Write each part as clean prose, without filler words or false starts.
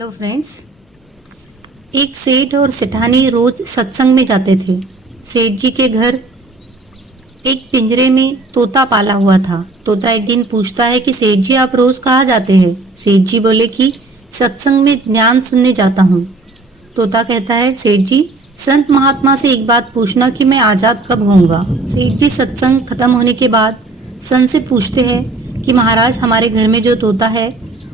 Hello friends. एक सेठ और सेठानी रोज सत्संग में जाते थे। सेठ जी के घर एक पिंजरे में तोता पाला हुआ था। तोता एक दिन पूछता है कि सेठ जी आप रोज कहाँ जाते हैं? सेठ जी बोले कि सत्संग में ज्ञान सुनने जाता हूँ। तोता कहता है सेठ जी संत महात्मा से एक बात पूछना कि मैं आज़ाद कब होऊंगा। सेठ जी सत्संग खत्म होने के बाद संत से पूछते हैं कि महाराज हमारे घर में जो तोता है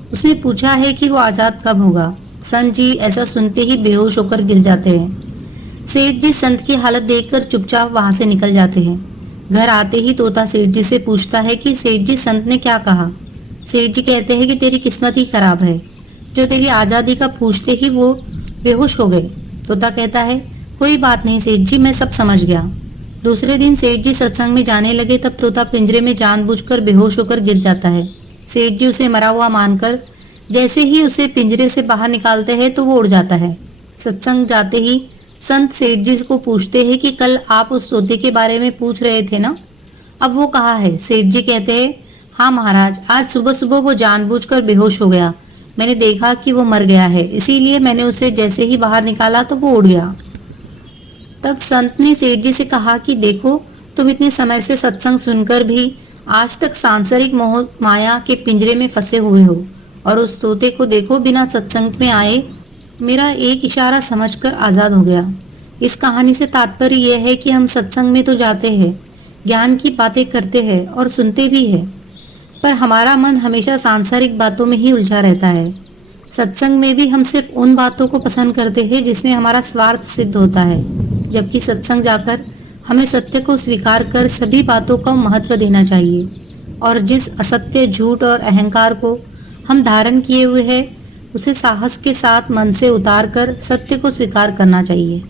उसने पूछा है कि वो आज़ाद कब होगा। संत जी ऐसा सुनते ही बेहोश होकर गिर जाते हैं। सेठ जी संत की हालत देखकर चुपचाप वहां से निकल जाते हैं। घर आते ही तोता सेठ जी से पूछता है कि सेठ जी संत ने क्या कहा। सेठ जी कहते हैं कि तेरी किस्मत ही खराब है, जो तेरी आज़ादी का पूछते ही वो बेहोश हो गए। तोता कहता है कोई बात नहीं सेठ जी, मैं सब समझ गया। दूसरे दिन सेठ जी सत्संग में जाने लगे तब तोता पिंजरे में जानबूझकर बेहोश होकर गिर जाता है। सेठ जी उसे मरा हुआ मानकर जैसे ही उसे पिंजरे से बाहर निकालते हैं तो वो उड़ जाता है। सत्संग जाते ही संत सेठ जी को पूछते हैं कि कल आप उस तोते के बारे में पूछ रहे थे ना, अब वो कहाँ है? सेठ जी कहते हैं हाँ महाराज, आज सुबह सुबह वो जानबूझकर बेहोश हो गया। मैंने देखा कि वो मर गया है, इसीलिए मैंने उसे जैसे ही बाहर निकाला तो वो उड़ गया। तब संत ने सेठ जी से कहा कि देखो, तुम इतने समय से सत्संग सुनकर भी आज तक सांसारिक मोह माया के पिंजरे में फंसे हुए हो, और उस तोते को देखो बिना सत्संग में आए मेरा एक इशारा समझकर आज़ाद हो गया। इस कहानी से तात्पर्य यह है कि हम सत्संग में तो जाते हैं, ज्ञान की बातें करते हैं और सुनते भी हैं, पर हमारा मन हमेशा सांसारिक बातों में ही उलझा रहता है। सत्संग में भी हम सिर्फ उन बातों को पसंद करते हैं जिसमें हमारा स्वार्थ सिद्ध होता है, जबकि सत्संग जाकर हमें सत्य को स्वीकार कर सभी बातों का महत्व देना चाहिए, और जिस असत्य, झूठ और अहंकार को हम धारण किए हुए हैं उसे साहस के साथ मन से उतार कर सत्य को स्वीकार करना चाहिए।